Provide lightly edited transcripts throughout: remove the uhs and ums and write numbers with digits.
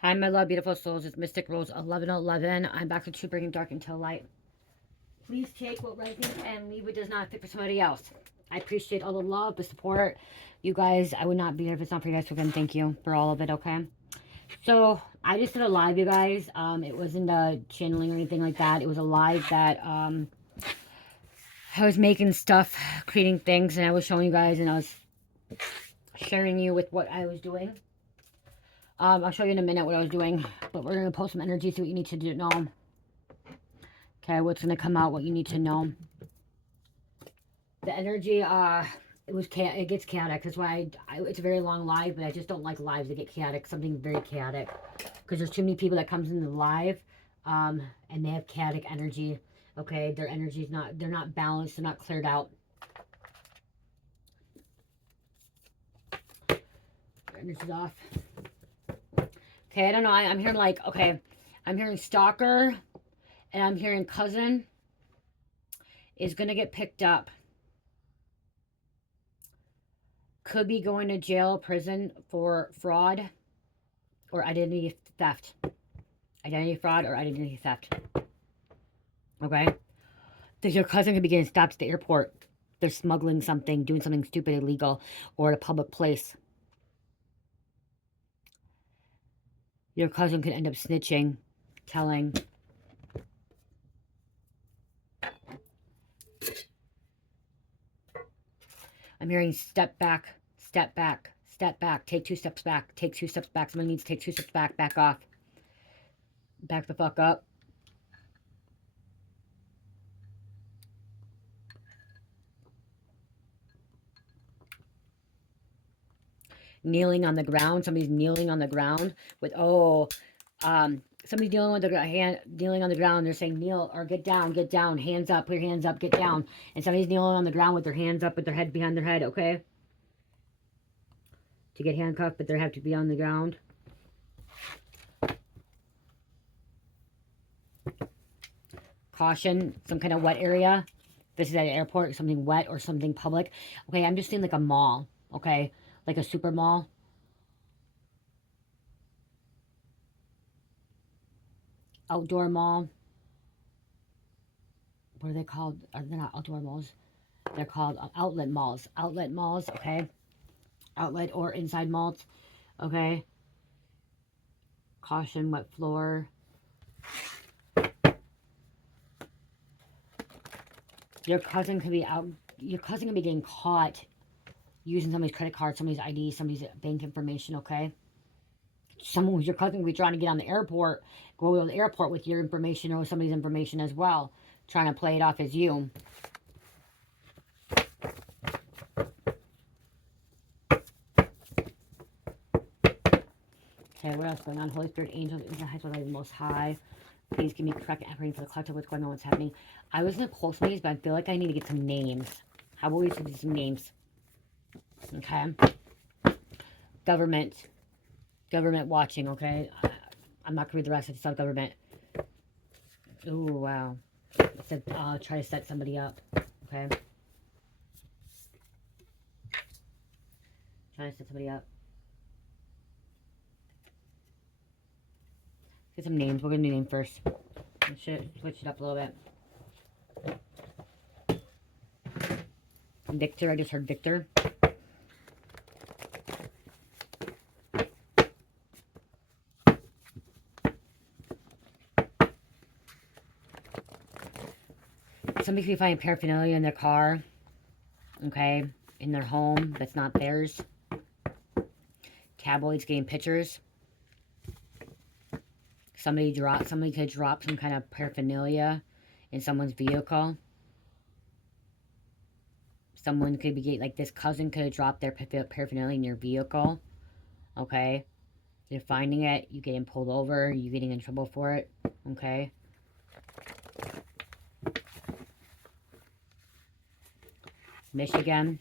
Hi, my love, beautiful souls. It's Mystic Rose 1111. I'm back with you, bringing dark into light. Please take what resonates and leave what does not fit for somebody else. I appreciate all the love, the support. You guys, I would not be here if it's not for you guys. So again, thank you for all of it, okay? So, I just did a live, you guys. It wasn't a channeling or anything like that. It was a live that I was making stuff, creating things, and I was showing you guys, and I was sharing you with what I was doing. I'll show you in a minute what I was doing, but we're going to post some energy, see what you need to do, know. Okay, what's going to come out, what you need to know. The energy, it gets chaotic. That's why it's a very long live, but I just don't like lives that get chaotic. Something very chaotic. Because there's too many people that comes in the live, and they have chaotic energy. Okay, their energy's not, they're not balanced, they're not cleared out. Their energy's off. Okay, I don't know, I'm hearing like, okay, I'm hearing stalker, and I'm hearing cousin is going to get picked up. Could be going to jail, prison for fraud or identity theft. Identity fraud or identity theft. Okay? Your cousin could be getting stopped at the airport. They're smuggling something, doing something stupid, illegal, or at a public place. Your cousin could end up snitching, telling. I'm hearing step back, step back, step back, take 2 steps back, take 2 steps back. Someone needs to take 2 steps back off. Back the fuck up. Kneeling on the ground. Somebody's kneeling on the ground with, somebody's kneeling with the hand, kneeling on the ground. They're saying kneel or get down, hands up, put your hands up, get down. And somebody's kneeling on the ground with their hands up, with their head behind their head. Okay, to get handcuffed, but they have to be on the ground. Caution, some kind of wet area. This is at an airport, something wet or something public. Okay, I'm just seeing like a mall. Okay, like a super mall. Outdoor mall. What are they called? They're not outdoor malls. They're called outlet malls. Outlet malls, okay? Outlet or inside malls, okay? Caution, wet floor. Your cousin could be out. Your cousin could be getting caught using somebody's credit card, somebody's ID, somebody's bank information, okay? Someone who's your cousin could be trying to get on the airport, go to the airport with your information or somebody's information as well, trying to play it off as you. Okay, what else going on? Holy Spirit, angels, angel heights, the most high. Please give me correct answering for the collective. What's going on? What's happening? I was going to post these, but I feel like I need to get some names. How about we do some names? Okay. Government. Government watching, okay? I'm not going to read the rest. It's not government. Ooh, wow. It said, try to set somebody up. Okay. Trying to set somebody up. Get some names. We're going to do name first. Switch it up a little bit. Victor. I just heard Victor. Somebody could be finding paraphernalia in their car. Okay. In their home that's not theirs. Tabloids getting pictures. Somebody could drop some kind of paraphernalia in someone's vehicle. Someone could be getting, like this cousin could have dropped their paraphernalia in your vehicle. Okay. You're finding it, you getting pulled over, you getting in trouble for it. Okay. Michigan.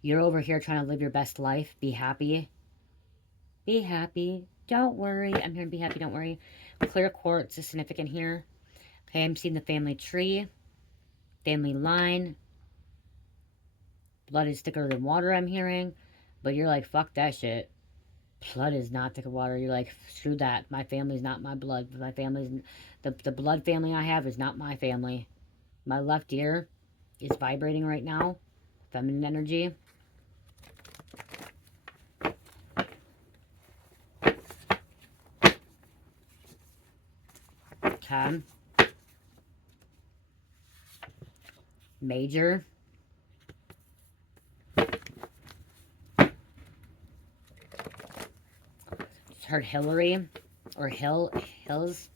You're over here trying to live your best life. Be happy. Be happy. Don't worry. I'm here to be happy. Don't worry. Clear quartz is significant here. Okay, I'm seeing the family tree. Family line. Blood is thicker than water, I'm hearing. But you're like, fuck that shit. Blood is not thicker water. You're like, screw that. My family's not my blood. My family's the blood family I have is not my family. My left ear is vibrating right now. Feminine energy. 10. Major. Just heard Hillary or Hills.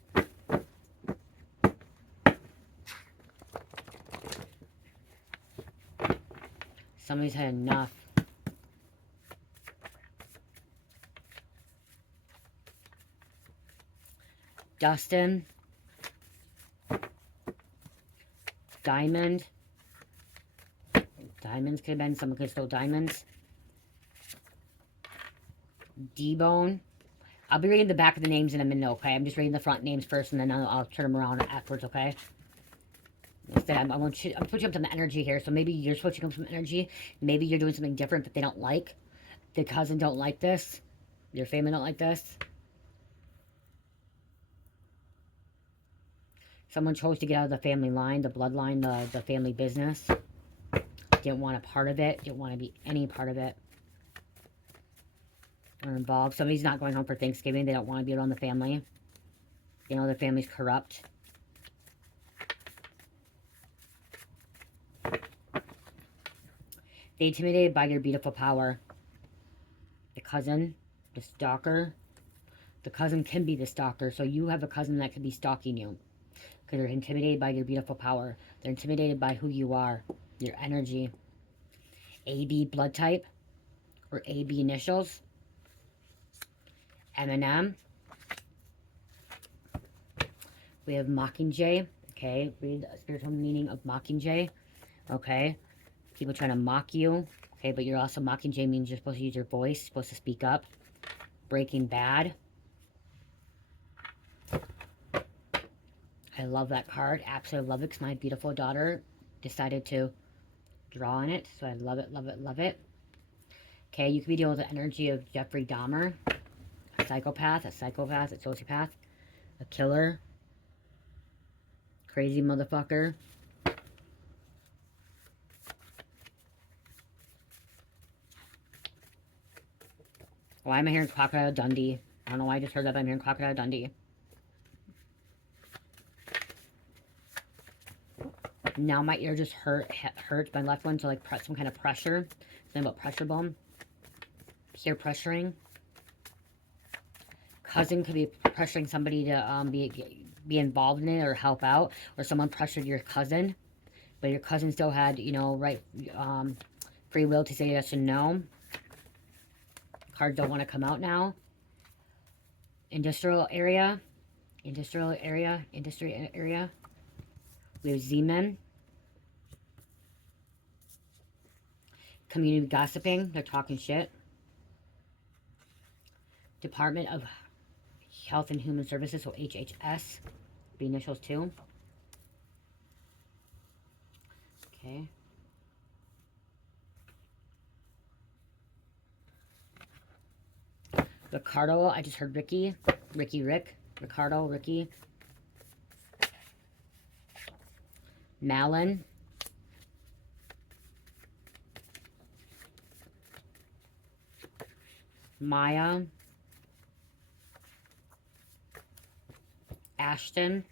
Somebody's had enough. Dustin. Diamond. Diamonds could have been. Someone could have stole diamonds. D-Bone. I'll be reading the back of the names in a minute, okay? I'm just reading the front names first, and then I'll turn them around afterwards, okay? Instead, I'm switching up some energy here, so maybe you're switching up some energy. Maybe you're doing something different that they don't like. The cousin don't like this. Your family don't like this. Someone chose to get out of the family line, the bloodline, the family business. Didn't want a part of it. Didn't want to be any part of it. Or involved. Somebody's not going home for Thanksgiving. They don't want to be around the family. You know, the family's corrupt. They intimidated by your beautiful power. The cousin, the stalker. The cousin can be the stalker. So you have a cousin that could be stalking you. Because they're intimidated by your beautiful power. They're intimidated by who you are. Your energy. AB blood type. Or AB initials. M&M. We have Mockingjay. Okay. Read the spiritual meaning of Mockingjay. Okay. People trying to mock you. Okay. But you're also Mockingjay means you're supposed to use your voice. You're supposed to speak up. Breaking Bad. I love that card. Absolutely love it because my beautiful daughter decided to draw on it. So I love it, love it, love it. Okay, you could be dealing with the energy of Jeffrey Dahmer. A psychopath, a sociopath, a killer. Crazy motherfucker. Why am I hearing Crocodile Dundee? I don't know why I just heard that, but I'm hearing Crocodile Dundee. Now my ear just hurts my left one, so like press some kind of pressure. Something about pressure bone. Ear pressuring. Cousin could be pressuring somebody to be involved in it or help out, or someone pressured your cousin, but your cousin still had, you know, free will to say yes and no. Cards don't want to come out now. Industry area. We have Z-Men. Community gossiping. They're talking shit. Department of Health and Human Services, so HHS. The initials too. Okay. Ricardo, I just heard Rick. Ricardo, Ricky. Malin. Maya. Ashton.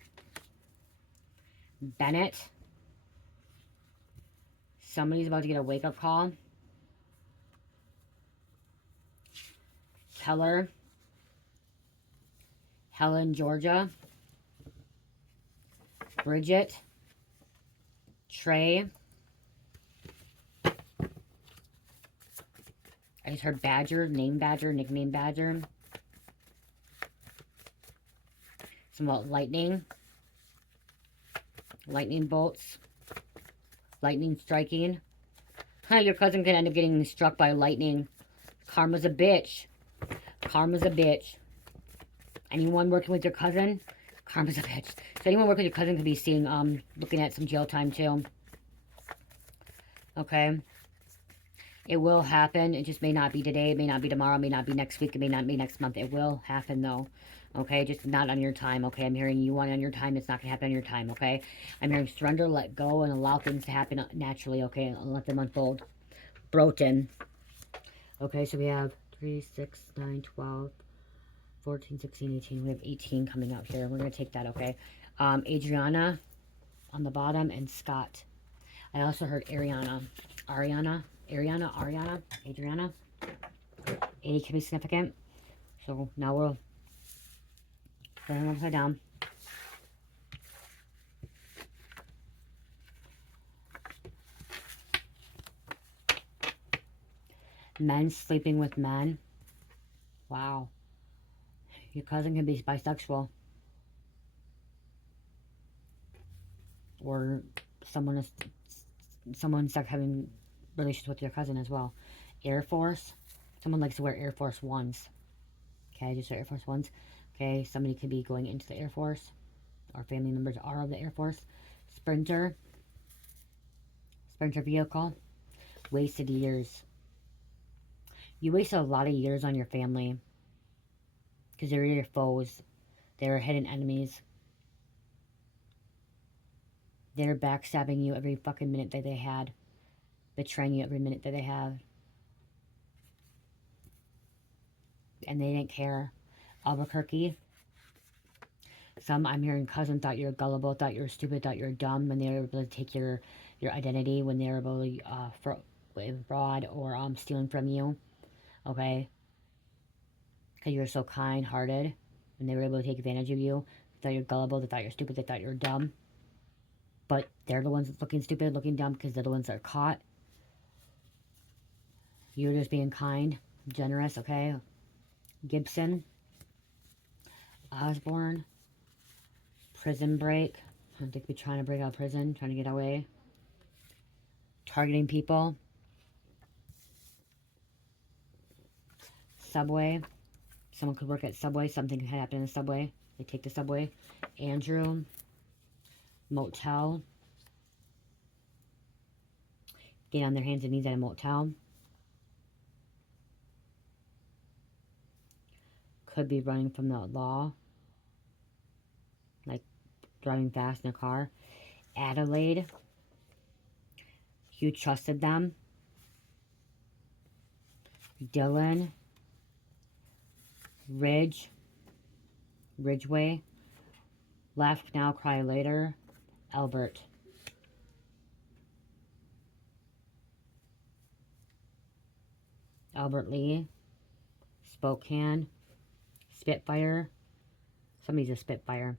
Bennett. Somebody's about to get a wake-up call. Keller. Helen, Georgia. Bridget. Trey. I just heard Badger, name Badger, nickname Badger. Some about lightning. Lightning bolts. Lightning striking. Your cousin could end up getting struck by lightning. Karma's a bitch. Karma's a bitch. Anyone working with your cousin? Karma's a bitch. So anyone working with your cousin could be seeing, looking at some jail time too. Okay. It will happen. It just may not be today. It may not be tomorrow. It may not be next week. It may not be next month. It will happen, though. Okay? Just not on your time, okay? I'm hearing you want on your time. It's not going to happen on your time, okay? I'm hearing surrender, let go, and allow things to happen naturally, okay? And let them unfold. Broken. Okay, so we have 3, 6, 9, 12, 14, 16, 18. We have 18 coming up here. We're going to take that, okay? Adriana on the bottom and Scott. I also heard Ariana. Ariana. Adriana. 80 can be significant. So now we'll put them upside down. Men sleeping with men. Wow. Your cousin can be bisexual. Or someone's stuck having relations with your cousin as well. Air Force. Someone likes to wear Air Force Ones. Okay, just Air Force Ones. Okay, somebody could be going into the Air Force. Or family members are of the Air Force. Sprinter. Sprinter vehicle. Wasted years. You wasted a lot of years on your family. Because they were your foes. They were hidden enemies. They're backstabbing you every fucking minute that they had. Betraying you every minute that they have. And they didn't care. Albuquerque. I'm hearing cousin thought you were gullible, thought you were stupid, thought you were dumb when they were able to take your identity, when they were able to fraud or stealing from you. Okay? Because you were so kind-hearted. When they were able to take advantage of you. They thought you were gullible, they thought you were stupid, they thought you were dumb. But they're the ones looking stupid, looking dumb, because they're the ones that are caught. You're just being kind, generous, okay? Gibson. Osborne. Prison break. I think we're trying to break out of prison, trying to get away. Targeting people. Subway. Someone could work at Subway. Something could happen in the Subway. They take the Subway. Andrew. Motel. Get on their hands and knees at a motel. Could be running from the law. Like driving fast in a car. Adelaide. You trusted them. Dylan. Ridgeway. Laugh now, cry later. Albert. Albert Lee. Spokane. Spitfire. Somebody's a Spitfire.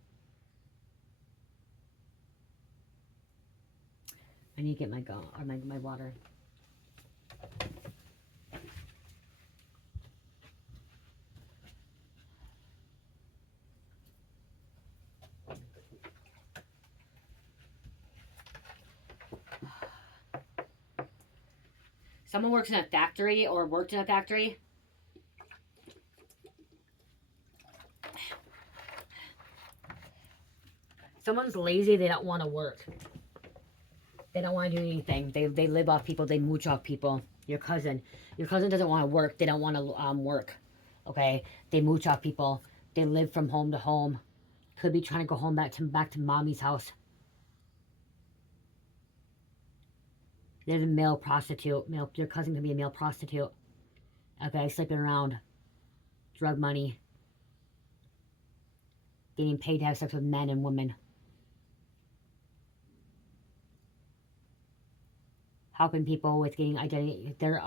I need to get my water. Someone works in a factory or worked in a factory. Someone's lazy, they don't want to work. They don't want to do anything. They live off people, they mooch off people. Your cousin doesn't want to work. They don't want to work. Okay? They mooch off people. They live from home to home. Could be trying to go home back to mommy's house. There's a male prostitute. Your cousin could be a male prostitute. Okay, sleeping around. Drug money. Getting paid to have sex with men and women. Helping people with getting identity. They're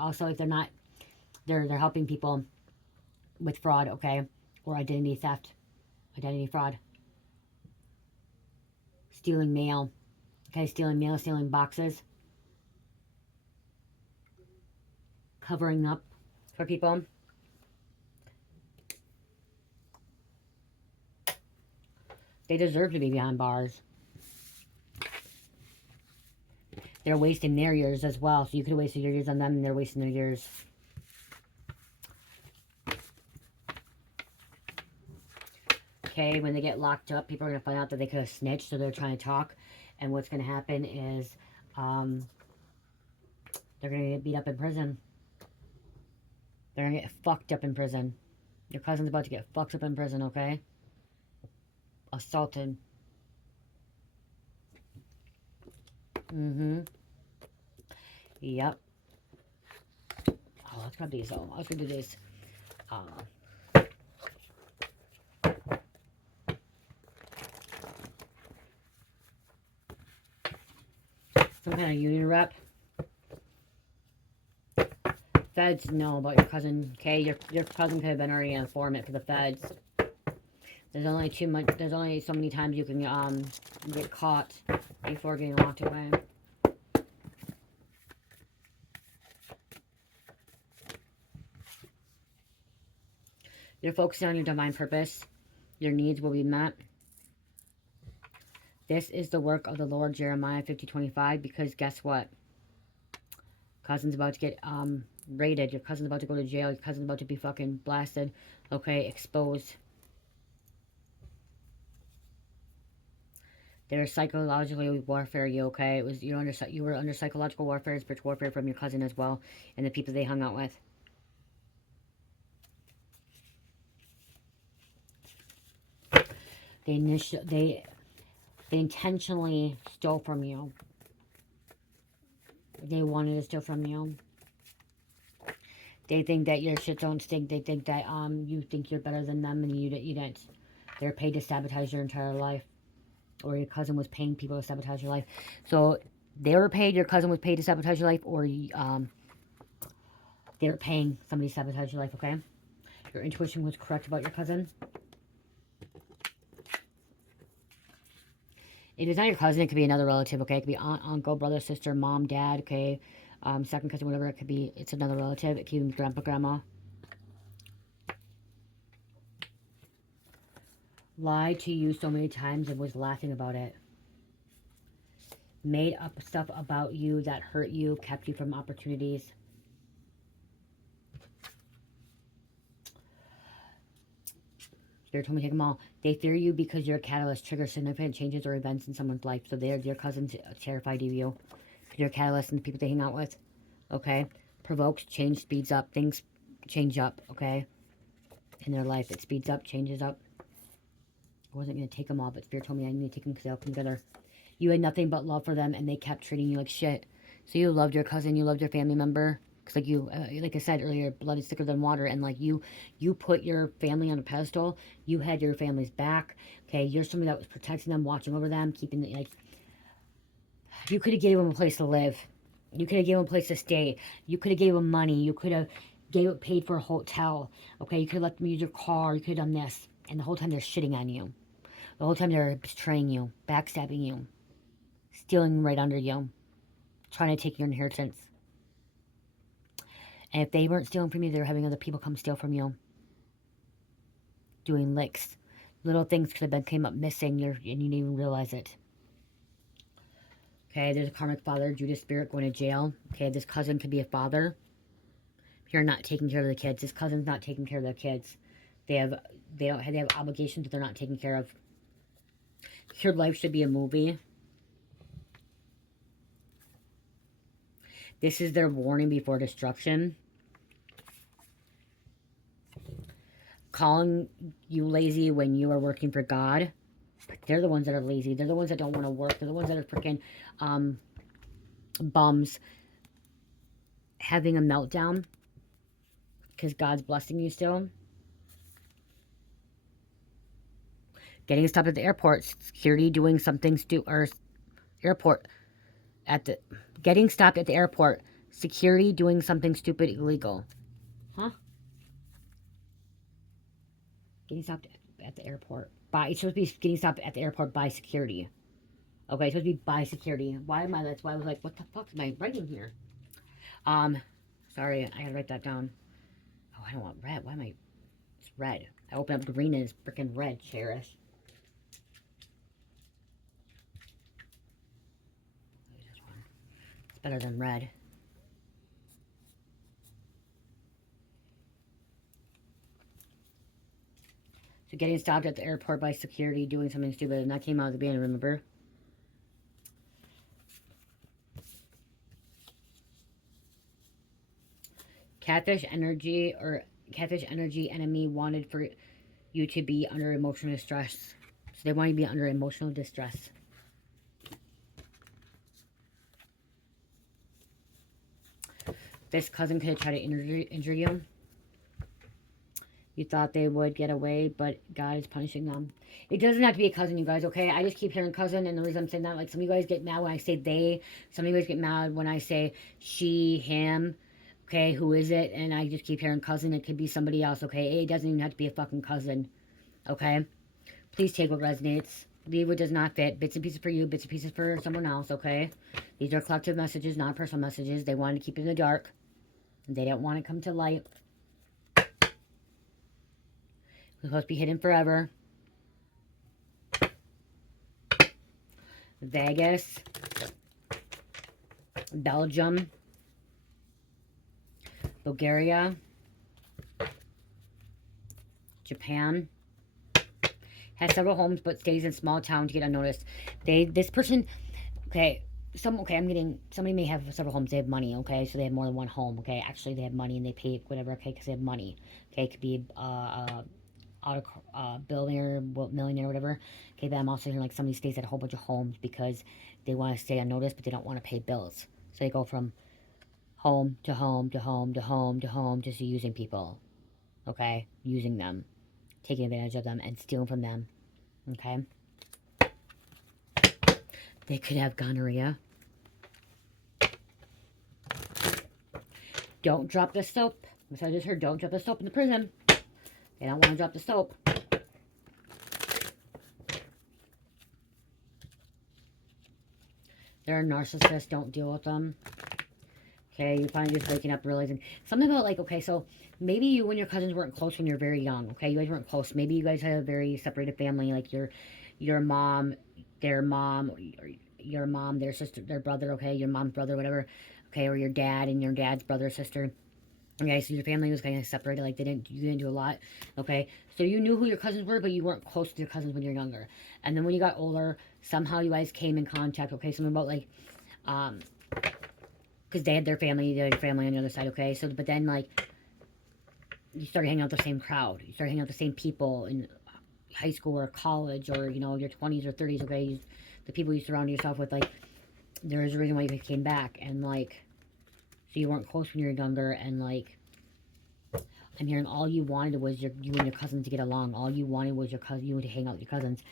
helping people with fraud, okay? Or identity theft. Identity fraud. Stealing mail. Okay, stealing mail, stealing boxes. Covering up for people. They deserve to be behind bars. They're wasting their years as well. So you could have wasted your years on them and they're wasting their years. Okay, when they get locked up, people are going to find out that they could have snitched, so they're trying to talk. And what's going to happen is they're going to get beat up in prison. They're gonna get fucked up in prison. Your cousin's about to get fucked up in prison, okay? Assaulted. Mm-hmm. Yep. Oh, let's grab these. Oh, let's do this. Some kind of union rep. Feds know about your cousin, okay? Your cousin could have been already an informant for the feds. There's only too much. There's only so many times you can get caught before getting locked away. You're focusing on your divine purpose. Your needs will be met. This is the work of the Lord, Jeremiah 50:25. Because guess what? Cousin's about to get raided. Your cousin's about to go to jail. Your cousin's about to be fucking blasted. Okay, exposed. There's psychological warfare. You okay? It was you were under psychological warfare and spiritual warfare from your cousin as well, and the people they hung out with. They intentionally stole from you. They wanted to steal from you. They think that your shit don't stink. They think that you think you're better than them, and you didn't. They're paid to sabotage your entire life, or your cousin was paying people to sabotage your life. So they were paid. Your cousin was paid to sabotage your life, or they were paying somebody to sabotage your life. Okay, your intuition was correct about your cousin. If it's not your cousin, it could be another relative, okay? It could be aunt, uncle, brother, sister, mom, dad, okay? Second cousin, whatever it could be. It's another relative. It could be grandpa, grandma. Lied to you so many times and was laughing about it. Made up stuff about you that hurt you, kept you from opportunities. Spirit told me to take them all. They fear you because you're a catalyst, trigger significant changes or events in someone's life. So your cousin's terrified of you. You're a catalyst and the people they hang out with. Okay? Provokes, change, speeds up. Things change up, okay? In their life. It speeds up, changes up. I wasn't going to take them all, but Spirit told me I need to take them because they all come together. You had nothing but love for them and they kept treating you like shit. So you loved your cousin, you loved your family member. Because like I said earlier, blood is thicker than water. And like you put your family on a pedestal. You had your family's back. Okay, you're somebody that was protecting them, watching over them, keeping like. You could have gave them a place to live. You could have gave them a place to stay. You could have gave them money. You could have paid for a hotel. Okay, you could have let them use your car. You could have done this. And the whole time they're shitting on you. The whole time they're betraying you, backstabbing you, stealing right under you, trying to take your inheritance. And if they weren't stealing from you, they were having other people come steal from you. Doing licks. Little things could have came up missing, and you didn't even realize it. Okay, there's a karmic father, Judas spirit, going to jail. Okay, this cousin could be a father. You're not taking care of the kids. This cousin's not taking care of their kids. They have obligations that they're not taking care of. Your life should be a movie. This is their warning before destruction. Calling you lazy when you are working for God. They're the ones that are lazy. They're the ones that don't want to work. They're the ones that are freaking bums. Having a meltdown because God's blessing you still. Getting stopped at the airport. Security doing something stupid. Or airport. Getting stopped at the airport. Security doing something stupid, illegal. Huh? Getting stopped at the airport. It's supposed to be getting stopped at the airport by security. Okay, it's supposed to be by security. That's why I was like, what the fuck am I writing here? Sorry, I gotta write that down. Oh, I don't want red. It's red. I open up green and it's freaking red, Cherish. This one. It's better than red. So getting stopped at the airport by security doing something stupid, and that came out at the beginning, remember? catfish energy enemy wanted for you to be under emotional distress. So they want you to be under emotional distress. This cousin could have tried to injure you. You thought they would get away, but God is punishing them. It doesn't have to be a cousin, you guys, okay? I just keep hearing cousin, and the reason I'm saying that, like, some of you guys get mad when I say they. Some of you guys get mad when I say she, him, okay? Who is it? And I just keep hearing cousin. It could be somebody else, okay? It doesn't even have to be a fucking cousin, okay? Please take what resonates. Leave what does not fit. Bits and pieces for you, bits and pieces for someone else, okay? These are collective messages, not personal messages. They wanted to keep it in the dark. They don't want to come to light. It's supposed to be hidden forever. Vegas. Belgium. Bulgaria. Japan. Has several homes but stays in small town to get unnoticed. This person, okay, somebody may have several homes. They have money, okay, so they have more than one home, okay. Actually, they have money and they pay whatever, okay, because they have money, okay. It could be billionaire, millionaire, whatever. Okay, but I'm also hearing like somebody stays at a whole bunch of homes because they want to stay unnoticed, but they don't want to pay bills. So they go from home to home to home to home to home, just using people, okay, using them, taking advantage of them, and stealing from them, okay. They could have gonorrhea. Don't drop the soap. So I just heard, don't drop the soap in the prison. They don't want to drop the soap. They're a narcissist. Don't deal with them. Okay, you're finally just waking up realizing something about, like, okay, so maybe you and your cousins weren't close when you were very young, okay? You guys weren't close. Maybe you guys had a very separated family, like your mom, their mom, or your mom, their sister, their brother, okay? Your mom's brother, whatever, okay? Or your dad and your dad's brother or sister. Okay, so your family was kind of separated, like you didn't do a lot, okay? So you knew who your cousins were, but you weren't close to your cousins when you were younger. And then when you got older, somehow you guys came in contact, okay? Something about, like, because they had their family on the other side, okay? So, but then, like, you started hanging out with the same crowd. You started hanging out with the same people in high school or college or, you know, your 20s or 30s, okay? The people you surround yourself with, like, there's a reason why you came back. And, like, so you weren't close when you were younger, and, like, I'm hearing all you wanted was you and your cousins to get along. All you wanted was you to hang out with your cousins.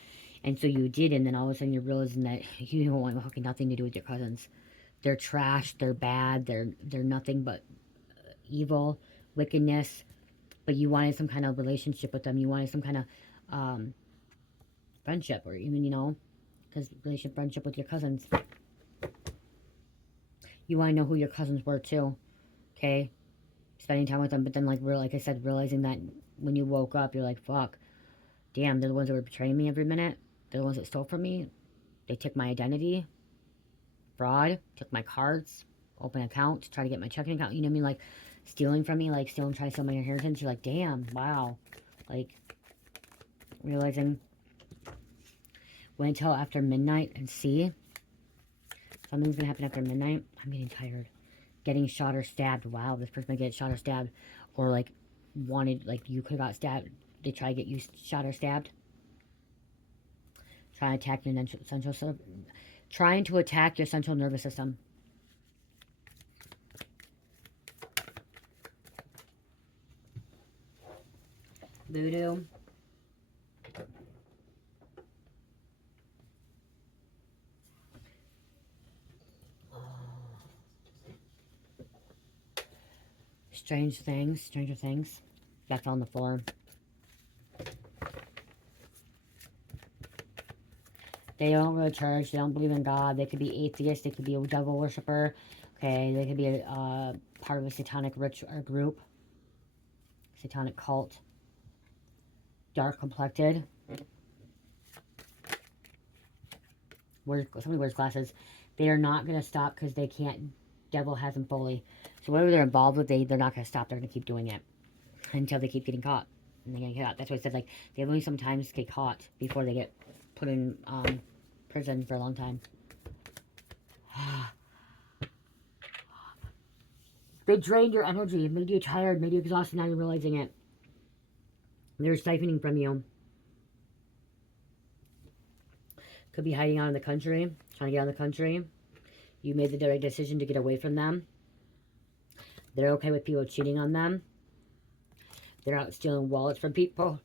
And so you did, and then all of a sudden you're realizing that you don't want fucking nothing to do with your cousins. They're trash, they're bad, they're nothing but evil, wickedness. But you wanted some kind of relationship with them. You wanted some kind of friendship, or even, you know, because friendship with your cousins. You want to know who your cousins were too, okay? Spending time with them, but then, like I said, realizing that when you woke up, you're like, fuck, damn, they're the ones that were betraying me every minute. They're the ones that stole from me. They took my identity. Fraud. Took my cards. Open account. Try to get my checking account. You know what I mean? Like, stealing from me. Like, trying to steal my inheritance. You're like, damn, wow. Like, realizing, wait until after midnight and see. Something's gonna happen after midnight. I'm getting tired. Getting shot or stabbed. Wow, this person might get shot or stabbed. Or, like, wanted, like, you could have got stabbed. They try to get you shot or stabbed. Trying to attack your trying to attack your central nervous system. Voodoo. Stranger Things. That fell on the floor. They don't go to church. They don't believe in God. They could be atheists. They could be a devil worshiper. Okay, they could be a part of a satanic group. Satanic cult. Dark complected. Somebody wears glasses. They are not going to stop because they can't. Devil has them fully. So whatever they're involved with, they're not going to stop. They're going to keep doing it until they keep getting caught. And they get caught. That's why I said, like, they only sometimes get caught before they get put in prison for a long time. They drained your energy, made you tired, made you exhausted, not even realizing it. They're siphoning from you. Could be hiding out in the country, trying to get out of the country. You made the right decision to get away from them. They're okay with people cheating on them. They're out stealing wallets from people.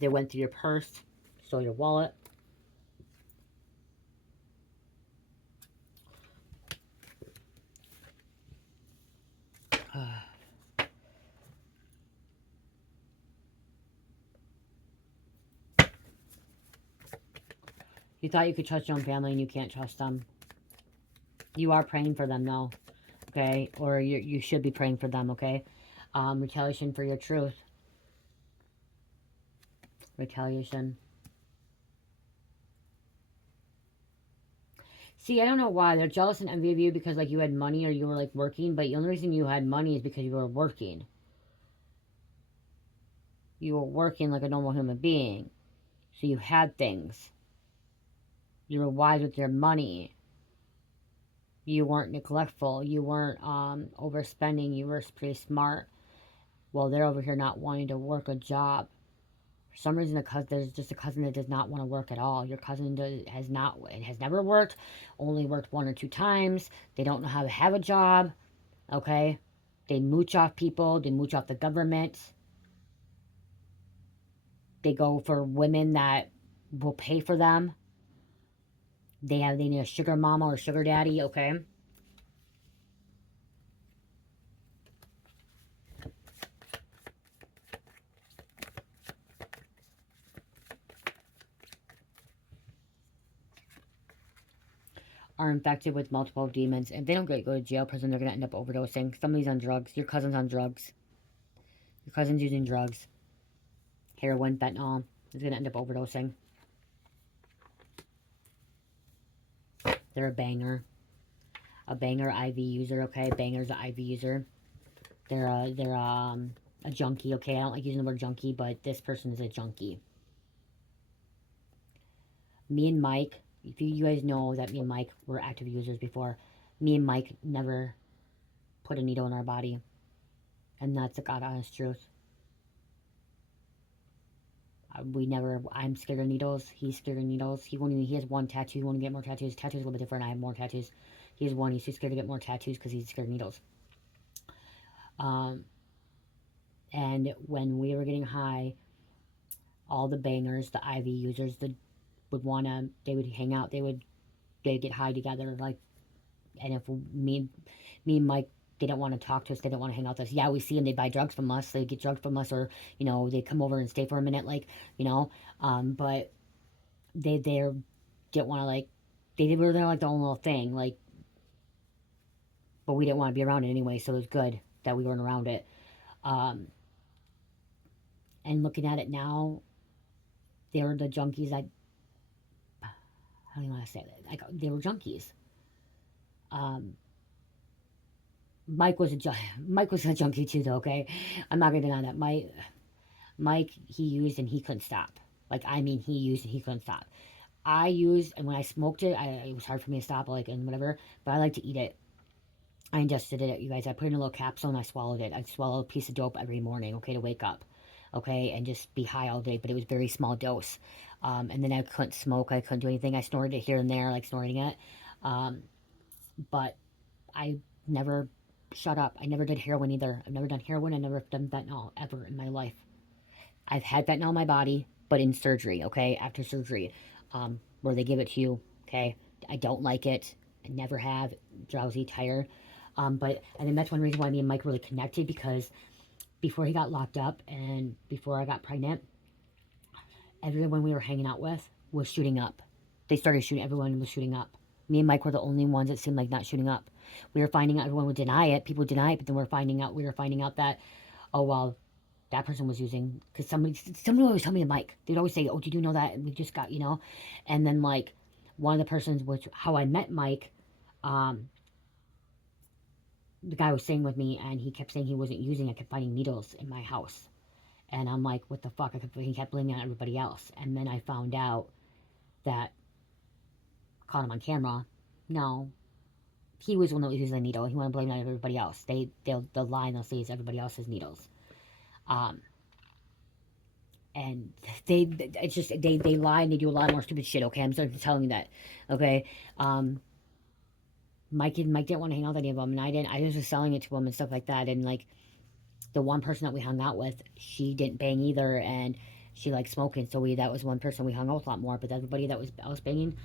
They went through your purse, stole your wallet. You thought you could trust your own family and you can't trust them. You are praying for them though, okay? Or you should be praying for them, okay? Retaliation for your truth. Retaliation. See, I don't know why. They're jealous and envy of you because, like, you had money or you were, like, working. But the only reason you had money is because you were working. You were working like a normal human being. So you had things. You were wise with your money. You weren't neglectful. You weren't overspending. You were pretty smart. Well, they're over here not wanting to work a job. For some reason, there's just a cousin that does not want to work at all. Your cousin has never worked, only worked 1 or 2 times. They don't know how to have a job, okay? They mooch off people. They mooch off the government. They go for women that will pay for them. They need a sugar mama or sugar daddy, okay? Are infected with multiple demons. If they don't go to jail, prison, they're going to end up overdosing. Somebody's on drugs. Your cousin's on drugs. Your cousin's using drugs. Heroin, fentanyl. Is going to end up overdosing. They're a banger. A banger IV user, okay? Banger's an IV user. They're a junkie, okay? I don't like using the word junkie, but this person is a junkie. Me and Mike, if you guys know that me and Mike were active users before, me and Mike never put a needle in our body. And that's the God honest truth. I'm scared of needles. He's scared of needles. He has 1 tattoo. He won't get more tattoos. Tattoos a little bit different. I have more tattoos. He has 1. He's too scared to get more tattoos because he's scared of needles. And when we were getting high, all the bangers, the IV users, they would hang out. They'd get high together. Like, and if me and Mike, they don't want to talk to us. They don't want to hang out with us. Yeah, we see them. They buy drugs from us. They get drugs from us, or they come over and stay for a minute. Like, but they didn't want to, like, they were there like their own little thing. Like, but we didn't want to be around it anyway. So it was good that we weren't around it. And looking at it now, they're the junkies. How do you want to say that? Like, they were junkies. Mike was a junkie too, though. Okay, I'm not gonna deny that. Mike, he used and he couldn't stop. Like, I mean, he used and he couldn't stop. I used, and when I smoked it, it was hard for me to stop, like, and whatever. But I like to eat it. I ingested it, you guys. I put it in a little capsule and I swallowed it. I'd swallow a piece of dope every morning, okay, to wake up, okay, and just be high all day. But it was very small dose. And then I couldn't smoke. I couldn't do anything. I snorted it here and there, like snorting it. But I never shut up. I never did heroin either. I've never done heroin. I never done fentanyl ever in my life. I've had fentanyl in my body, but in surgery, okay, after surgery, where they give it to you, okay. I don't like it. I never have. Drowsy, tired. And then that's one reason why me and Mike really connected, because before he got locked up and before I got pregnant, everyone we were hanging out with was shooting up. They started shooting. Everyone was shooting up. Me and Mike were the only ones that seemed like not shooting up. We were finding out everyone would deny it. People would deny it, but then we were finding out that, oh, well, that person was using, because somebody would always tell me to Mike. They'd always say, oh, did you know that? And we just got, and then, like, one of the persons, which how I met Mike, the guy was staying with me, and he kept saying he wasn't using. I kept finding needles in my house. And I'm like, what the fuck? He kept blaming on everybody else. And then I found out that, caught him on camera. No, he was the one that was using the needle. He wanted to blame it on everybody else. They'll lie and they'll say it's everybody else's needles. And it's just, they lie and they do a lot more stupid shit, okay? I'm sorry for telling you that, okay? Mike didn't want to hang out with any of them, and I didn't. I was just selling it to him and stuff like that, and, like, the one person that we hung out with, she didn't bang either, and she liked smoking, so that was one person we hung out with a lot more, but everybody that was banging,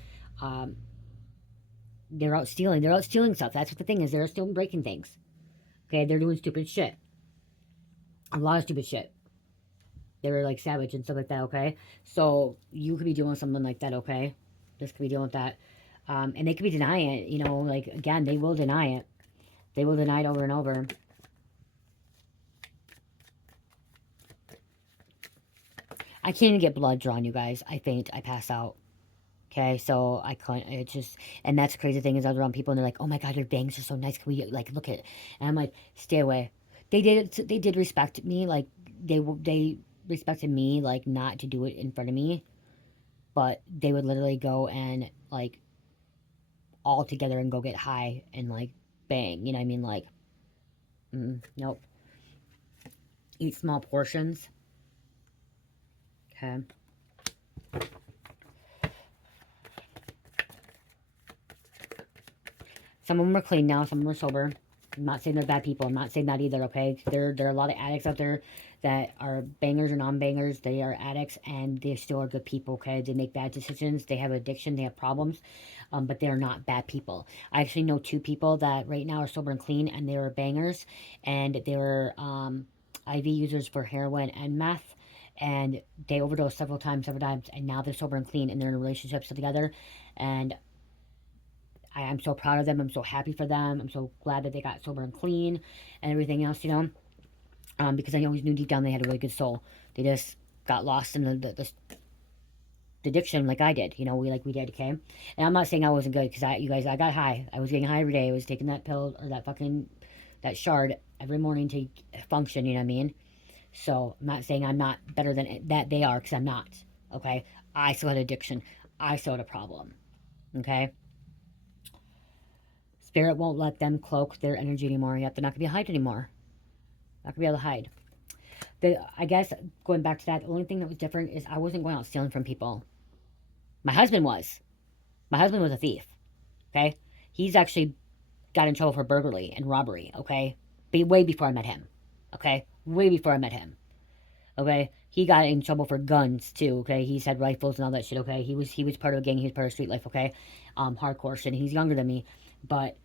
they're out stealing. They're out stealing stuff. That's what the thing is. They're still breaking things, okay? They're doing stupid shit. A lot of stupid shit. They're, like, savage and stuff like that, okay? So, you could be dealing with something like that, okay? This could be dealing with that. And they could be denying it, you know, like, again, they will deny it. They will deny it over and over. I can't even get blood drawn, you guys. I faint. I pass out. Okay, so I can't, it just, and that's the crazy thing is I was around people and they're like, oh my God, your bangs are so nice. Can we, like, look at it? And I'm like, stay away. They did respect me. Like, they respected me, like, not to do it in front of me. But they would literally go and, like, all together and go get high and, like, bang. You know what I mean? Like, nope. Eat small portions. Okay. Some of them are clean now. Some of them are sober. I'm not saying they're bad people. I'm not saying that either, okay? There are a lot of addicts out there that are bangers or non-bangers. They are addicts, and they still are good people, okay? They make bad decisions. They have addiction. They have problems, but they are not bad people. I actually know 2 people that right now are sober and clean, and they were bangers, and they were IV users for heroin and meth, and they overdosed several times, and now they're sober and clean, and they're in relationships together, and I'm so proud of them. I'm so happy for them. I'm so glad that they got sober and clean and everything else, you know. Because I always knew deep down they had a really good soul. They just got lost in the addiction like I did, you know. We did, okay. And I'm not saying I wasn't good because you guys, I got high. I was getting high every day. I was taking that pill or that shard every morning to function. You know what I mean? So I'm not saying I'm not better than that they are, because I'm not. Okay. I still had addiction. I still had a problem. Okay. Spirit won't let them cloak their energy anymore. Yet they're not going to be able to hide anymore. Not going to be able to hide. I guess, going back to that, the only thing that was different is I wasn't going out stealing from people. My husband was. My husband was a thief. Okay? He's actually got in trouble for burglary and robbery. Okay? Way before I met him. Okay? Way before I met him. Okay? He got in trouble for guns, too. Okay? He's had rifles and all that shit. Okay? He was part of a gang. He was part of street life. Okay? Hardcore shit. And he's younger than me. But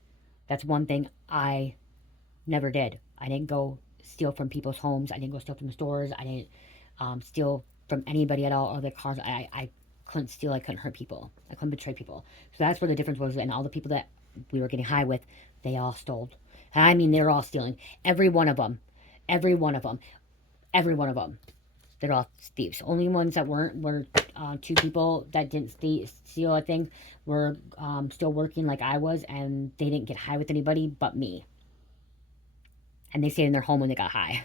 that's one thing I never did. I didn't go steal from people's homes. I didn't go steal from the stores. I didn't steal from anybody at all, or their cars. I couldn't steal. I couldn't hurt people. I couldn't betray people. So that's where the difference was. And all the people that we were getting high with, they all stole. I mean, they were all stealing. Every one of them. Every one of them. Every one of them. They're all thieves. Only ones that weren't were 2 people that didn't steal, I think, were still working like I was, and they didn't get high with anybody but me. And they stayed in their home when they got high.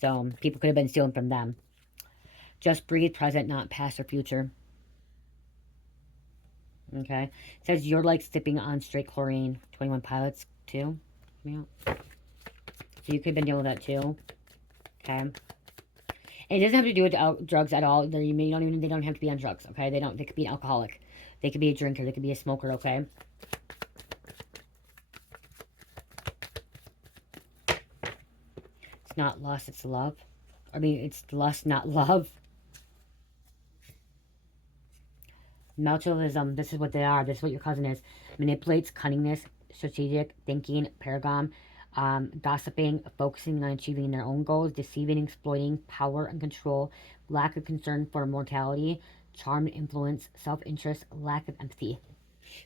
So people could have been stealing from them. Just breathe present, not past or future. Okay. It says you're like sipping on straight chlorine. 21 Pilots too. Yeah. So you could have been dealing with that too. Okay. And it doesn't have to do with drugs at all. They don't have to be on drugs. Okay. They could be an alcoholic. They could be a drinker. They could be a smoker. Okay. It's not lust, it's love. I mean, it's lust, not love. Melchilism, this is what they are. This is what your cousin is. Manipulates, cunningness, strategic, thinking, paragon, gossiping, focusing on achieving their own goals, deceiving, exploiting, power and control, lack of concern for mortality, charm and influence, self-interest, lack of empathy.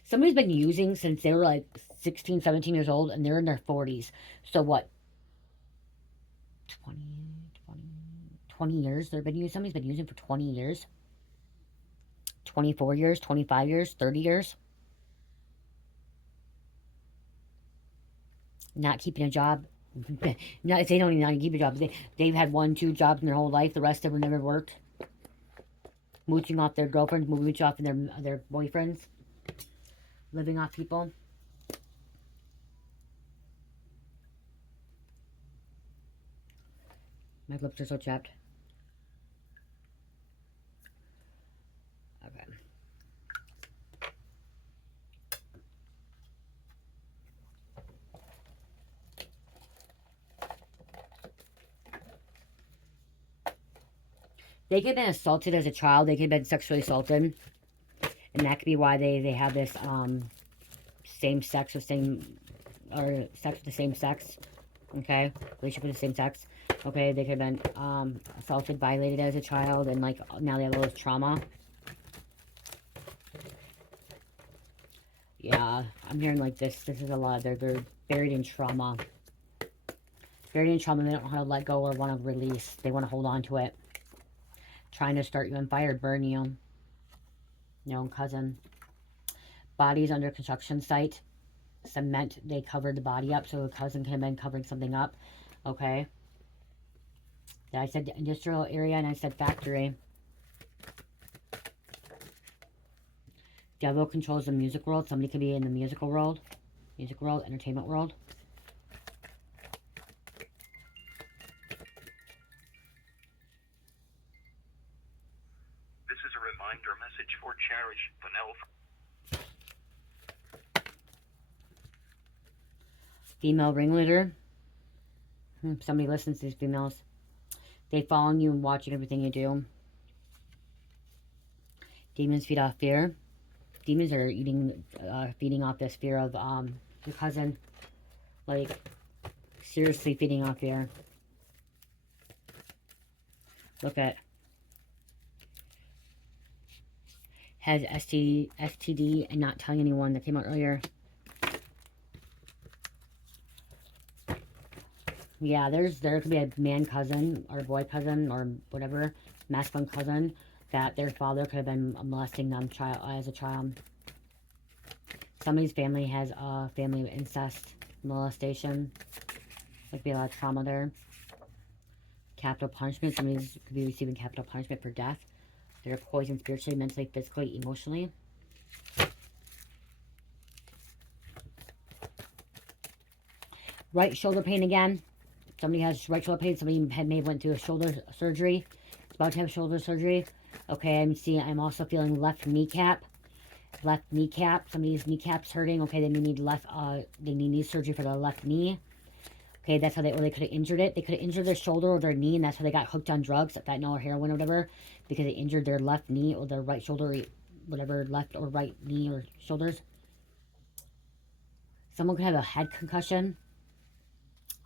Somebody's been using since they were like 16, 17 years old, and they're in their 40s. So what? 20 years they've been using. Somebody's been using for 20 years. 24 years, 25 years, 30 years. Not keeping a job. Not, they don't even know how to keep a job. They've had 1, 2 jobs in their whole life. The rest of them never worked. mooching off their girlfriends, mooching off their boyfriends, living off people. My lips are so chapped. Okay. They could have been assaulted as a child. They could have been sexually assaulted. And that could be why they have this same sex or same, or sex with the same sex. Okay? Relationship with the same sex. Okay? They could have been assaulted, violated as a child. And like now they have all this trauma. Yeah, I'm hearing like this. This is a lot. They're buried in trauma. Buried in trauma. They don't know how to let go or want to release. They want to hold on to it. Trying to start you on fire, burn you. Your own cousin. Bodies under construction site. Cement. They covered the body up, so a cousin could have been covering something up. Okay. I said industrial area and I said factory. Devil controls the music world. Somebody could be in the musical world. Music world, entertainment world. This is a reminder message for Cherish Vanel. Female ringleader. Somebody listens to these females. They following you and watching everything you do. Demons feed off fear. Demons are feeding off this fear of your cousin. Like, seriously feeding off fear. Look at. Has STD and not telling anyone. That came out earlier. Yeah, there could be a man cousin or a boy cousin or whatever, masculine cousin, that their father could have been molesting them as a child. Somebody's family has a family of incest, molestation. There could be a lot of trauma there. Capital punishment. Somebody could be receiving capital punishment for death. They're poisoned spiritually, mentally, physically, emotionally. Right shoulder pain again. Somebody has right shoulder pain. Somebody may have went through a shoulder surgery. It's about to have shoulder surgery. Okay, I'm also feeling left kneecap. Left kneecap. Somebody's kneecap's hurting. Okay, they need knee surgery for their left knee. Okay, that's how they could have injured it. They could have injured their shoulder or their knee, and that's how they got hooked on drugs, fentanyl or heroin or whatever, because they injured their left knee or their right shoulder, whatever, left or right knee or shoulders. Someone could have a head concussion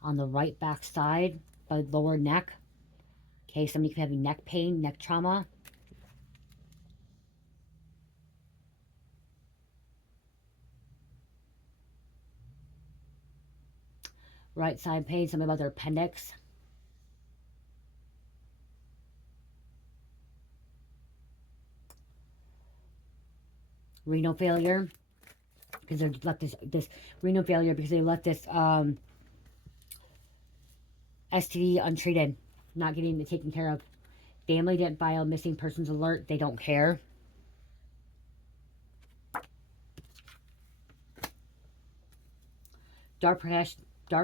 on the right back side, the lower neck. Okay, somebody could have neck pain, neck trauma. Right side pain, something about their appendix. Renal failure, because they left this renal failure because they left this STD untreated, not getting it taken care of. Family didn't file missing persons alert. They don't care. Dark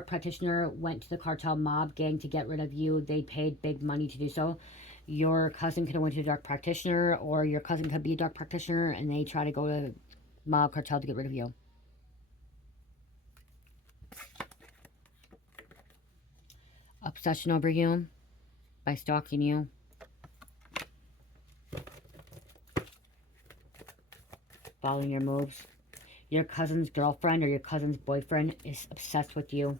practitioner went to the cartel mob gang to get rid of you. They paid big money to do so. Your cousin could have went to a dark practitioner, or your cousin could be a dark practitioner, and they try to go to mob cartel to get rid of you. Obsession over you by stalking you. Following your moves. Your cousin's girlfriend or your cousin's boyfriend is obsessed with you.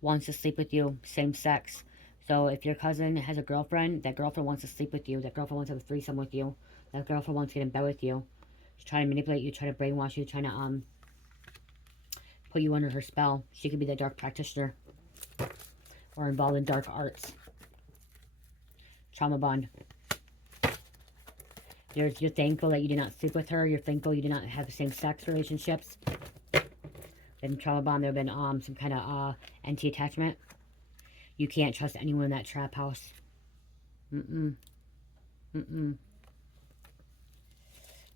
Wants to sleep with you. Same sex. So if your cousin has a girlfriend, that girlfriend wants to sleep with you. That girlfriend wants to have a threesome with you. That girlfriend wants to get in bed with you. She's trying to manipulate you, trying to brainwash you, trying to put you under her spell. She could be the dark practitioner. Or involved in dark arts. Trauma bond. You're thankful that you did not sleep with her. You're thankful you did not have same-sex relationships. Then trauma bond, there have been some kind of anti-attachment. You can't trust anyone in that trap house.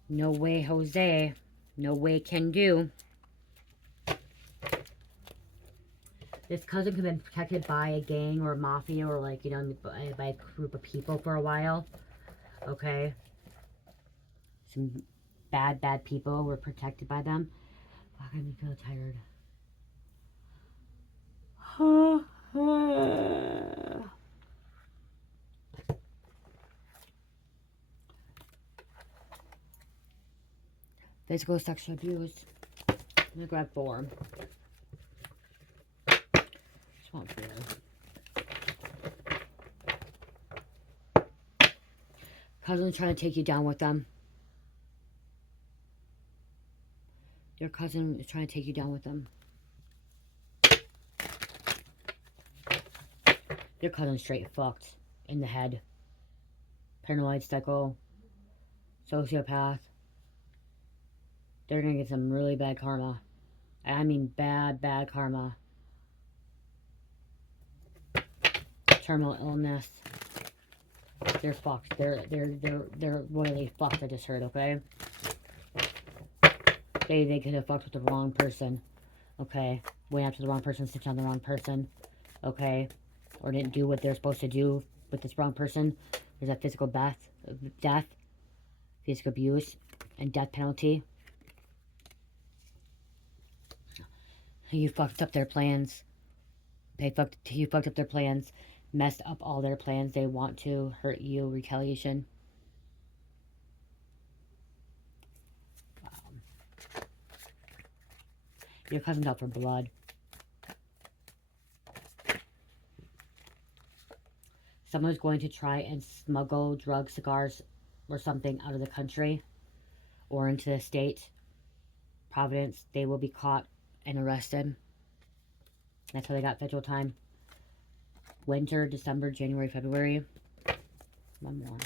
No way, Jose. No way can do. This cousin could have been protected by a gang or a mafia or, like, you know, by a group of people for a while. Okay? Some bad people were protected by them. Fuck, I feel tired. Physical sexual abuse. I'm gonna grab 4. Just want 4. Cousin's trying to take you down with them. Your cousin is trying to take you down with them. Your cousin's straight fucked in the head. Paranoid, psycho, sociopath. They're gonna get some really bad karma. I mean bad karma. Terminal illness. They're fucked. They're royally fucked, I just heard, okay? They could have fucked with the wrong person. Okay? Went after the wrong person, snitched on the wrong person. Okay? Or didn't do what they're supposed to do with this wrong person. There's a physical death, physical abuse, and death penalty. You fucked up their plans. You fucked up their plans. Messed up all their plans. They want to hurt you. Retaliation. Your cousin's out for blood. Someone's going to try and smuggle drugs, cigars, or something out of the country or into the state. Providence. They will be caught and arrested. That's how they got federal time. Winter, December, January, February. One more.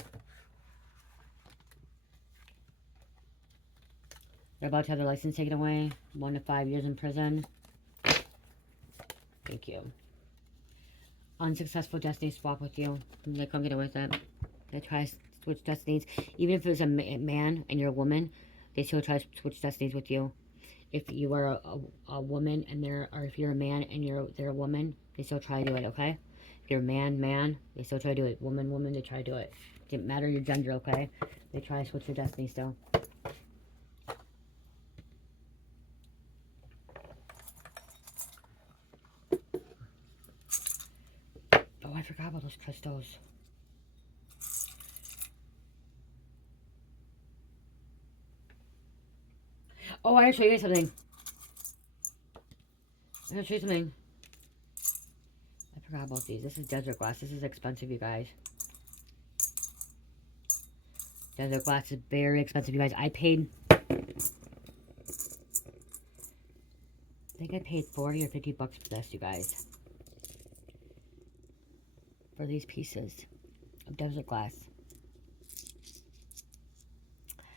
They're about to have their license taken away. 1 to 5 years in prison. Thank you. Unsuccessful destiny swap with you. They come get away with that. They try to switch destinies. Even if it's a man and you're a woman, they still try to switch destinies with you. If you are a woman and or if you're a man and they're a woman, they still try to do it, okay? If you're a man, they still try to do it. Woman, they try to do it. Didn't matter your gender, okay? They try to switch your destiny still. Oh, I forgot about those crystals. Oh, I gotta show you guys something. I gotta show you something. I forgot about these. This is desert glass. This is expensive, you guys. Desert glass is very expensive, you guys. I think I paid 40 or 50 bucks for this, you guys. For these pieces of desert glass.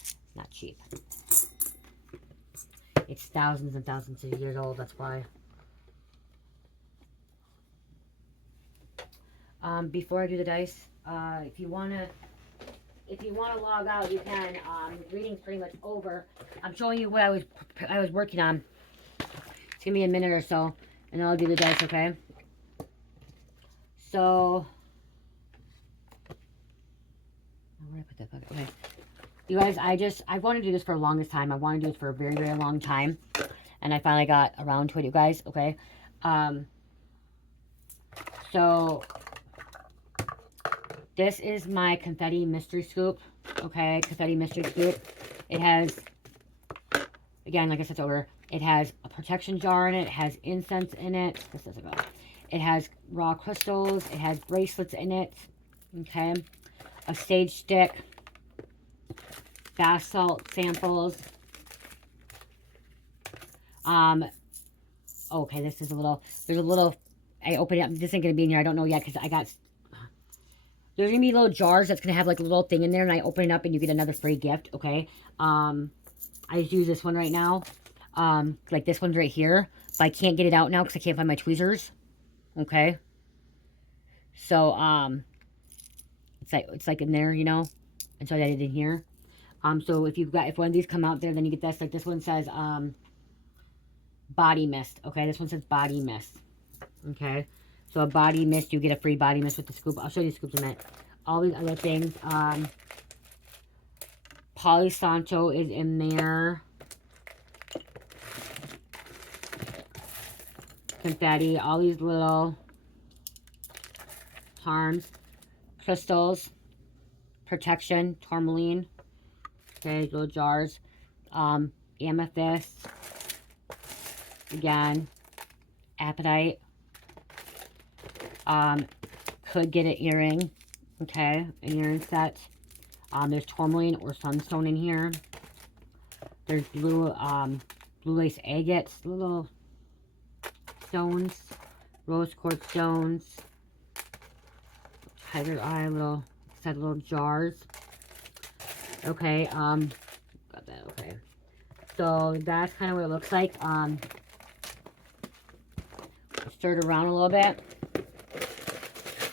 It's not cheap. It's thousands and thousands of years old, that's why. Before I do the dice, if you wanna log out, you can. The reading's pretty much over. I'm showing you what I was working on. It's gonna be a minute or so, and then I'll do the dice, okay? So, where did I put that bucket? Okay. You guys, I wanted to do this for the longest time. I wanted to do this for a very, very long time. And I finally got around to it, you guys, okay? So, this is my confetti mystery scoop, okay? Confetti mystery scoop. It has, again, like I said, it's over. It has a protection jar in it. It has incense in it. This doesn't go. It has raw crystals. It has bracelets in it, okay? A sage stick. Bath salt samples. Okay, this is there's a little, I opened it up. This ain't going to be in here. I don't know yet because I got, there's going to be little jars that's going to have like a little thing in there, and I open it up and you get another free gift, okay? I just use this one right now. Like this one's right here, but I can't get it out now because I can't find my tweezers, okay? So, it's like in there, you know? And so I did it in here. So if one of these come out there, then you get this. Like this one says, body mist. Okay, this one says body mist. Okay, so a body mist, you get a free body mist with the scoop. I'll show you the scoops in a minute. All these other things. Palo Santo is in there. Confetti. All these little charms. Crystals. Protection. Tourmaline. Okay, little jars. Amethyst. Again. Apatite. Could get an earring. Okay, an earring set. There's tourmaline or sunstone in here. There's blue lace agates, little stones, rose quartz stones, tiger eye, little jars. Okay, got that. Okay, so that's kind of what it looks like. Stir it around a little bit.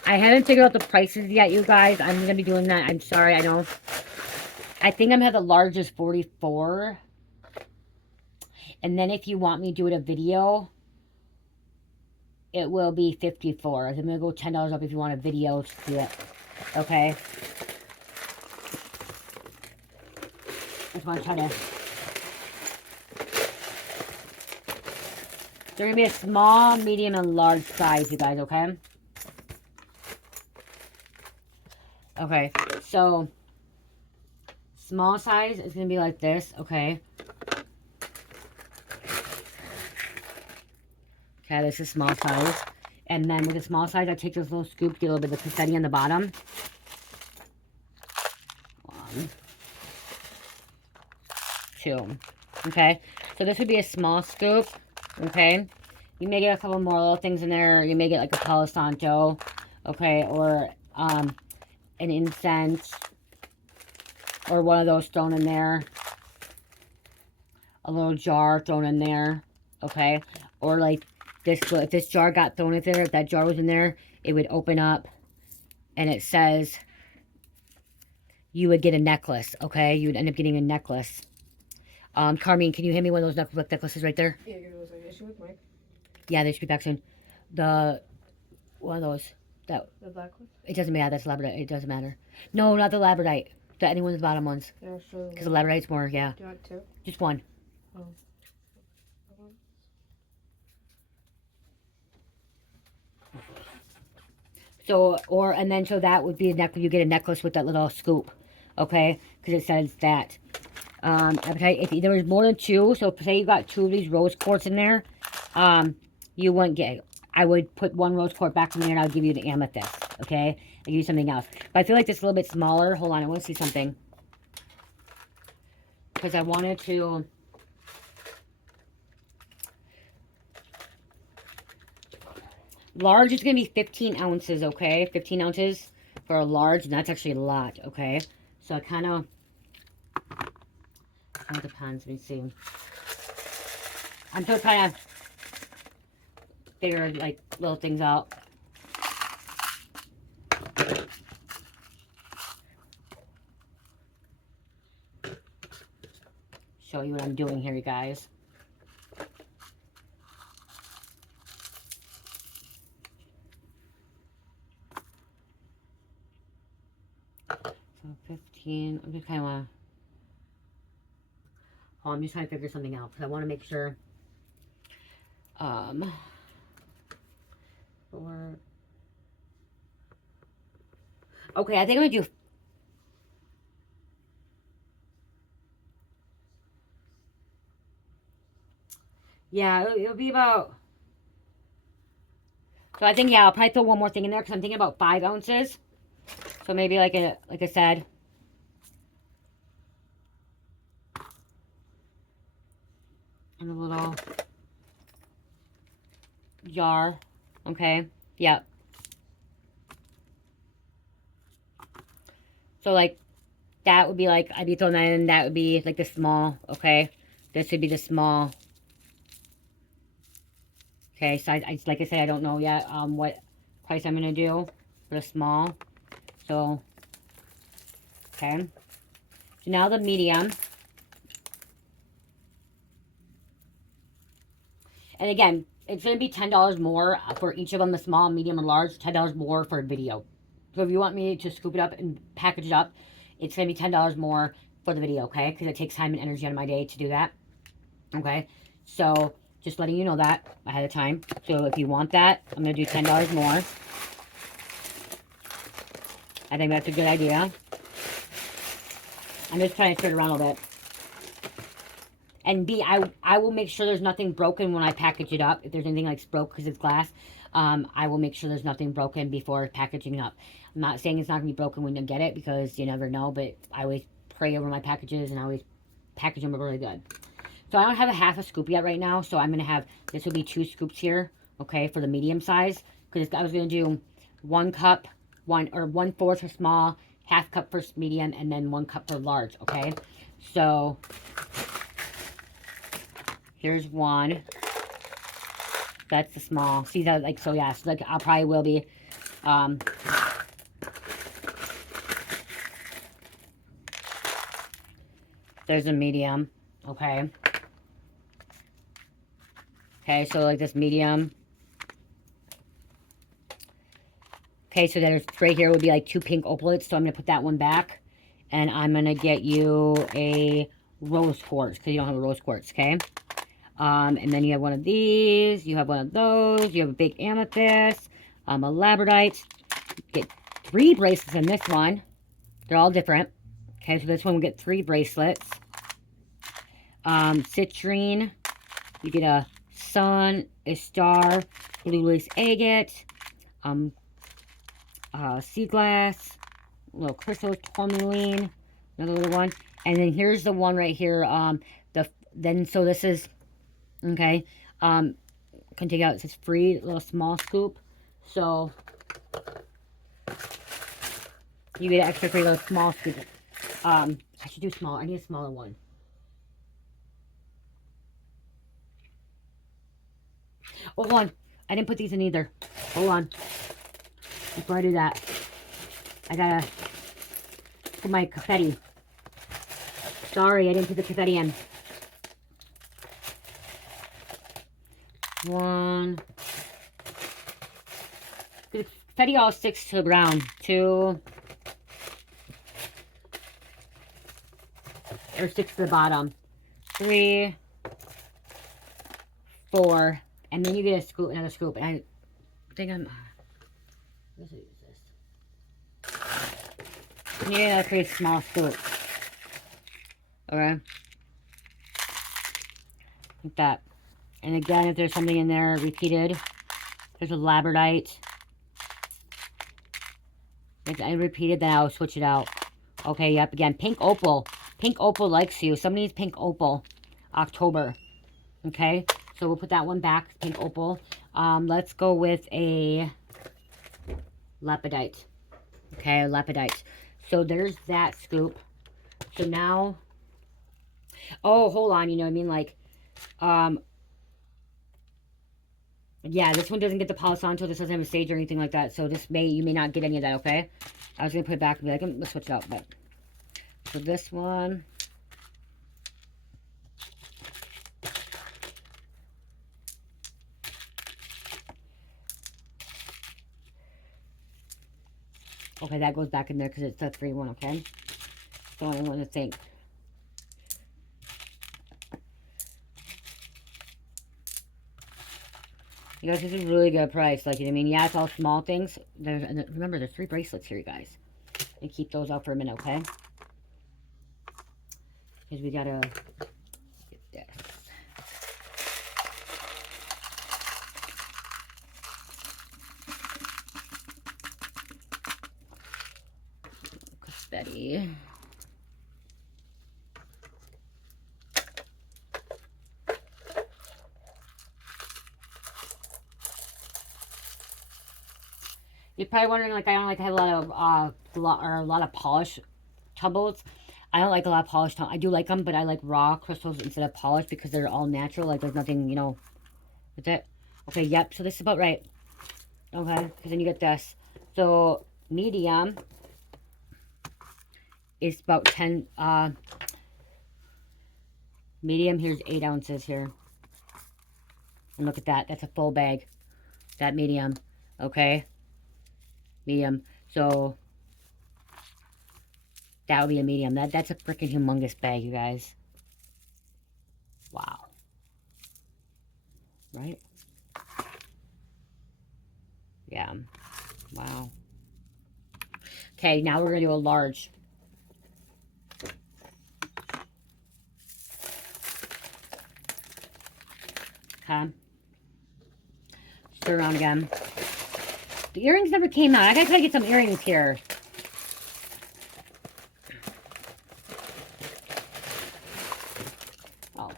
I haven't figured out the prices yet, you guys. I'm going to be doing that. I'm sorry. I think I'm going to have the largest 44. And then if you want me to do it a video, it will be 54. I'm going to go $10 up if you want a video to do it. Okay? I just want to try to... They're going to be a small, medium, and large size, you guys, okay? Okay, so small size is going to be like this, okay? Okay, this is small size. And then with the small size, I take this little scoop, get a little bit of confetti on the bottom. 1, 2. Okay, so this would be a small scoop, okay? You may get a couple more little things in there. You may get like a Palo Santo, okay? Or, an incense, or one of those thrown in there, a little jar thrown in there, okay, or like this, if this jar got thrown in there, if that jar was in there, it would open up, and it says, you would get a necklace, okay, you would end up getting a necklace. Carmine, can you hand me one of those necklaces right there? Yeah, give us an issue with Mike. Yeah, they should be back soon. One of those. The black one? It doesn't matter. That's labradorite. It doesn't matter. No, not the labradorite. Any one of the bottom ones. Yeah, sure. Because the labradorite's more, yeah. Do you want two? Just one. Oh. So, so that would be a necklace. You get a necklace with that little scoop. Okay? Because it says that. If there was more than 2, so say you got 2 of these rose quartz in there, you wouldn't get... I would put 1 rose quartz back in there and I'll give you the amethyst, okay? I'll give you something else. But I feel like this is a little bit smaller. Hold on, I want to see something. Because I wanted to... Large is going to be 15 ounces, okay? 15 ounces for a large, and that's actually a lot, okay? So I kind of... It depends, let me see. I'm still trying to figure, like, little things out. Show you what I'm doing here, you guys. So 15, I'm just kind of want to... Oh, I'm just trying to figure something out because I want to make sure. 4. Okay, I think I'm gonna do. Yeah, it'll be about. So I think I'll probably throw one more thing in there because I'm thinking about 5 ounces. So maybe like I said. In a little jar, okay, yep. So like that would be like, I'd be throwing that in, that would be like the small, okay, this would be the small, okay, so I like I said, I don't know yet, what price I'm gonna do for the small, so, okay, So now the medium. And again, it's going to be $10 more for each of them, the small, medium, and large. $10 more for a video. So if you want me to scoop it up and package it up, it's going to be $10 more for the video, okay? Because it takes time and energy out of my day to do that, okay? So just letting you know that ahead of time. So if you want that, I'm going to do $10 more. I think that's a good idea. I'm just trying to stir it around a little bit. And B, I will make sure there's nothing broken when I package it up. If there's anything like broke because it's glass, I will make sure there's nothing broken before packaging it up. I'm not saying it's not going to be broken when you get it because you never know, but I always pray over my packages and I always package them really good. So I don't have a half a scoop yet right now, so I'm going to have, this will be 2 scoops here, okay, for the medium size. Because I was going to do 1 cup, 1/4 for small, half cup for medium, and then 1 cup for large, okay? So here's 1. That's the small. See that, like, so yeah, so like I probably will be, there's a medium, okay? Okay, so like this medium. Okay, so there's right here would be like 2 pink opalates, so I'm going to put that one back. And I'm going to get you a rose quartz, because you don't have a rose quartz, okay? And then you have one of these, you have one of those, you have a big amethyst, a labradorite. Get 3 bracelets in this one. They're all different. Okay, so this one we get 3 bracelets. Citrine, you get a sun, a star, blue lace agate, sea glass, little crystal tourmaline, another little one, and then here's the one right here. So this is okay. Can take out, it says free, little small scoop, so you get an extra free little small scoop. I should do small. I need a smaller one. Oh, hold on, I didn't put these in either. Hold on. Before I do that, I gotta put my confetti. Sorry, I didn't put the confetti in. 1. The confetti all sticks to the ground. 2. Or sticks to the bottom. 3. 4. And then you get a scoop, another scoop. And I think I'm... Let's use this. You need a pretty small scoop. Okay? Like that. And again, if there's something in there repeated, there's a labradorite. If I repeated, then I'll switch it out. Okay, yep, again, pink opal. Pink opal likes you. Somebody needs pink opal. October. Okay? So we'll put that one back, pink opal. Let's go with a lapidite. Okay, lapidite. So there's that scoop. So now, oh, hold on, you know what I mean? Like, yeah, this one doesn't get the polish on until this doesn't have a stage or anything like that. So this you may not get any of that, okay? I was going to put it back and be like, let's switch it out. But so this one. Okay, that goes back in there because it's a 3-1, okay? So I want to think. You guys, this is a really good price. Like, I mean, yeah, it's all small things. Remember, there's 3 bracelets here, you guys. And keep those out for a minute, okay? Because we gotta get this. Confetti. You're probably wondering, like, I don't like to have a lot of polish tumbles. I don't like a lot of polished tumbles. I do like them, but I like raw crystals instead of polished because they're all natural. Like, there's nothing, you know, with it. Okay, yep. So this is about right. Okay, because then you get this. So medium is about 10, medium, here's 8 ounces here. And look at that, that's a full bag. That medium, okay? Medium, so that would be a medium. That's a freaking humongous bag, you guys. Wow. Right? Yeah. Wow. Okay, now we're going to do a large. Okay. Stir around again. The earrings never came out. I gotta try to get some earrings here. Oh.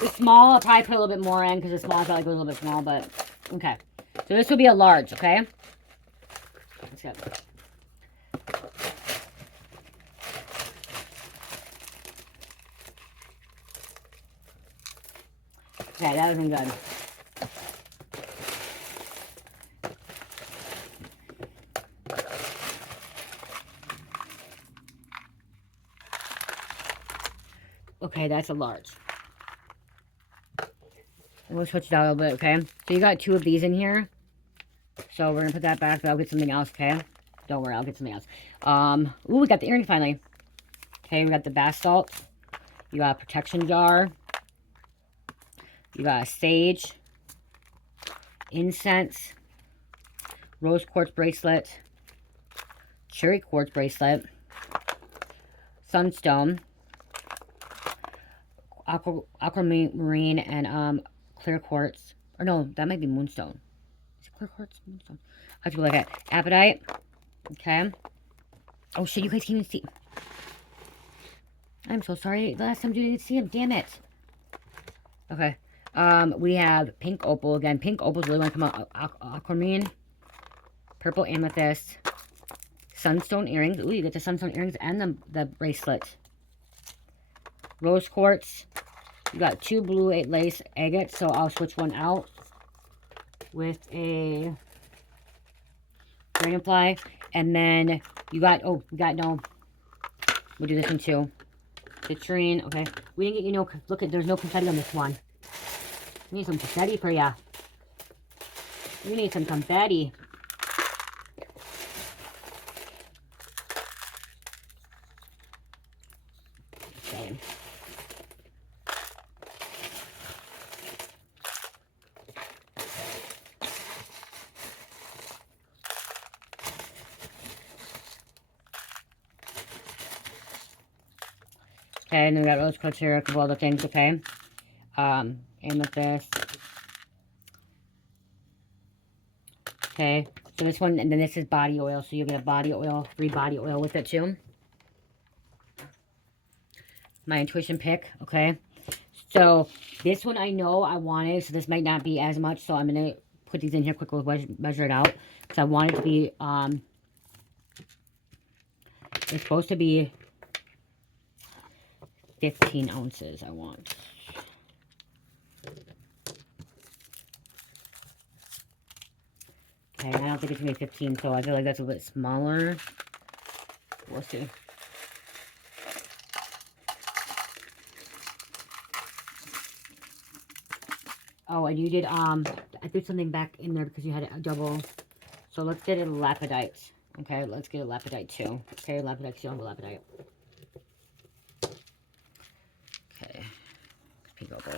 The small, I'll probably put a little bit more in because the small I felt like it was a little bit small, but okay. So this will be a large, okay? Let's go. Okay, that wasn't good. Okay, that's a large. And we'll switch it out a little bit, okay? So you got 2 of these in here. So we're gonna put that back, but I'll get something else, okay? Don't worry, I'll get something else. Ooh, we got the earring finally. Okay, we got the bath salt. You got a protection jar. You got a sage. Incense. Rose quartz bracelet. Cherry quartz bracelet. Sunstone. Aquamarine and clear quartz. Or no, that might be moonstone. Is it clear quartz? Moonstone. I have to go like that. Apatite. Okay. Oh shit, you guys can't even see. I'm so sorry. The last time you didn't see him. Damn it. Okay. We have pink opal. Again, pink opals really want to come out. Aquamarine. Purple amethyst. Sunstone earrings. Ooh, you get the sunstone earrings and the bracelet. Rose quartz. You got 2 blue 8 lace agates, so I'll switch one out with a dragonfly. And then you got, oh, we got no. We'll do this one too. Citrine, okay. We didn't get, you know, look at, there's no confetti on this one. We need some confetti for ya. We need some confetti. Okay. Okay, and then we got rose quartz here, a couple other things, okay? Amethyst. Okay, so this one, and then this is body oil, so you get a body oil, free body oil with it too. My intuition pick, okay? So, this one I know I wanted, so this might not be as much, so I'm going to put these in here quickly, measure it out. Because I want it to be, it's supposed to be 15 ounces, I want. Okay, I don't think it's going to be 15, so I feel like that's a bit smaller. We'll see. Oh, and you did, I threw something back in there because you had a double. So let's get a lapidite. Okay, let's get a lapidite too. Okay, lapidite, you don't have a lapidite. Okay, pink opal.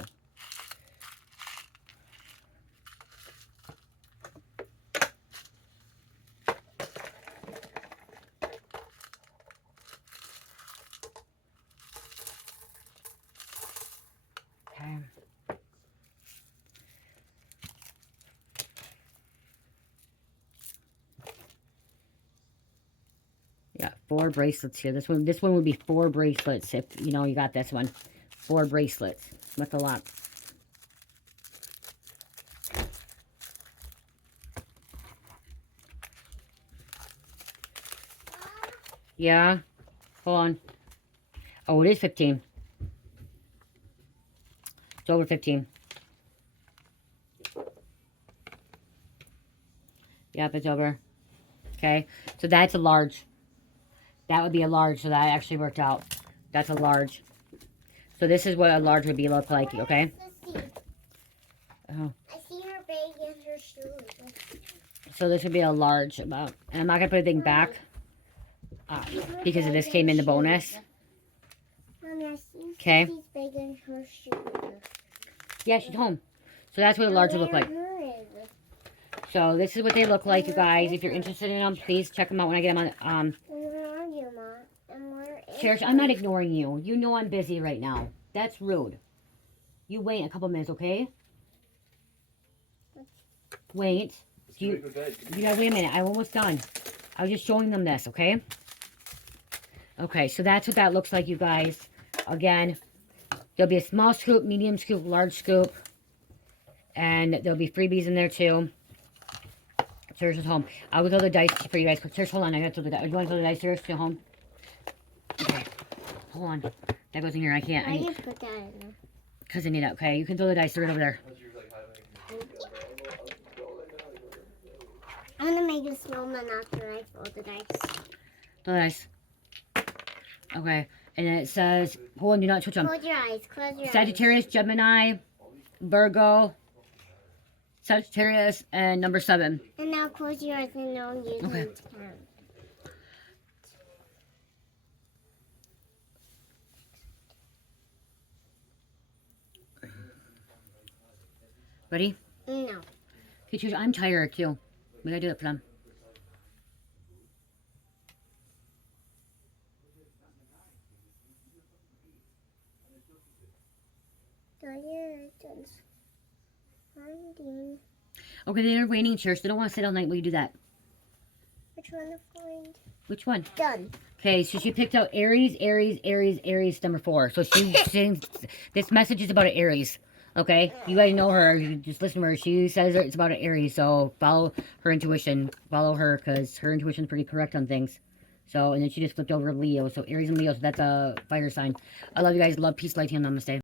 Okay. Yeah, 4 bracelets here. This one would be 4 bracelets if you know you got this one. 4 bracelets. That's a lot. Yeah. Hold on. Oh, it is 15. It's over 15. Yep, it's over. Okay, so that's a large. That would be a large, so that actually worked out. That's a large. So this is what a large would be look like, okay? Oh. I see her bag and her shoes. So this would be a large amount. And I'm not going to put anything back because this came in the bonus. Mommy, I see Okay. Sissy's bag and her shoes. Yeah, she's home. So that's what a large would look like. So this is what they look like, you guys. If you're interested in them, please check them out when I get them on. Where are you, Mom? And where is Cherish, I'm not ignoring you. You know I'm busy right now. That's rude. You wait a couple minutes, okay? Wait. You gotta wait a minute. I'm almost done. I was just showing them this, okay? Okay, so that's what that looks like, you guys. Again, there'll be a small scoop, medium scoop, large scoop. And there'll be freebies in there, too. Cherish is home. I will throw the dice for you guys. Cherish, hold on. I gotta throw the dice. You want to throw the dice, Cherish? You're home? Okay. Hold on. That goes in here. I can't. Why do you put that in there? Because I need it, okay? You can throw the dice right over there. I'm gonna make a snowman after I throw the dice. Throw the dice. Okay. And then it says, hold on, do not touch them. Close your eyes. Close your eyes. Sagittarius, Gemini, Virgo, Sagittarius, and number 7. And now close your eyes and I'll use Okay. them to count. Ready? No. Okay, Cherish, I'm tired, too. We gotta do it for them. Finding. Okay, they're waiting, Cherish. They don't want to sit all night while you do that. Which one to find? Which one? Done. Okay, so she picked out Aries, Aries, Aries, Aries, number 4. So this message is about an Aries. Okay, you guys know her. You just listen to her. She says it's about an Aries. So follow her intuition. Follow her because her intuition's pretty correct on things. So, and then she just flipped over Leo. So Aries and Leo. So that's a fire sign. I love you guys. Love, peace, light, and namaste.